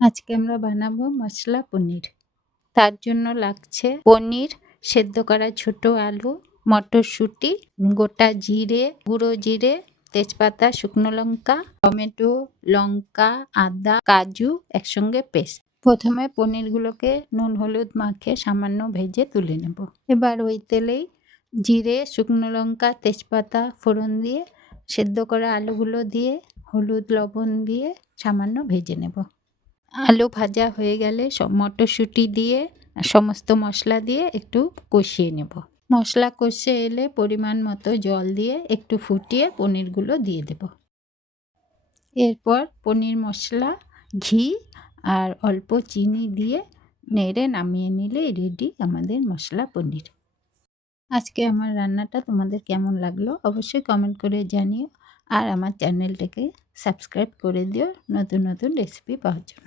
আজকে আমরা বানাবো মশলা পনির। তার জন্য লাগছে পনির, সেদ্ধ করা ছোট আলু, মটরশুঁটি, গোটা জিরে, গুঁড়ো জিরে, তেজপাতা, শুকনো লঙ্কা, টমেটো, লঙ্কা, আদা, কাজু একসঙ্গে পেস্ট। প্রথমে পনিরগুলোকে নুন হলুদ মাখিয়ে সামান্য ভেজে তুলে নেব। এবার ওই তেলেই জিরে, শুকনো লঙ্কা, তেজপাতা ফোড়ন দিয়ে সেদ্ধ করা আলুগুলো দিয়ে হলুদ লবণ দিয়ে সামান্য ভেজে নেব। আলু ভাজা হয়ে গেলে মটরশুঁটি দিয়ে সমস্ত মশলা দিয়ে একটু কষিয়ে নেব। মশলা কষে এলে পরিমাণ মতো জল দিয়ে একটু ফুটিয়ে পনিরগুলো দিয়ে দেব। এরপর পনির মশলা, ঘি আর অল্প চিনি দিয়ে নেড়ে নামিয়ে নিলেই রেডি আমাদের মশলা পনির। আজকে আমার রান্নাটা তোমাদের কেমন লাগলো অবশ্যই কমেন্ট করে জানিও, আর আমার চ্যানেলটাকে সাবস্ক্রাইব করে দিও নতুন নতুন রেসিপি পাওয়ার জন্য।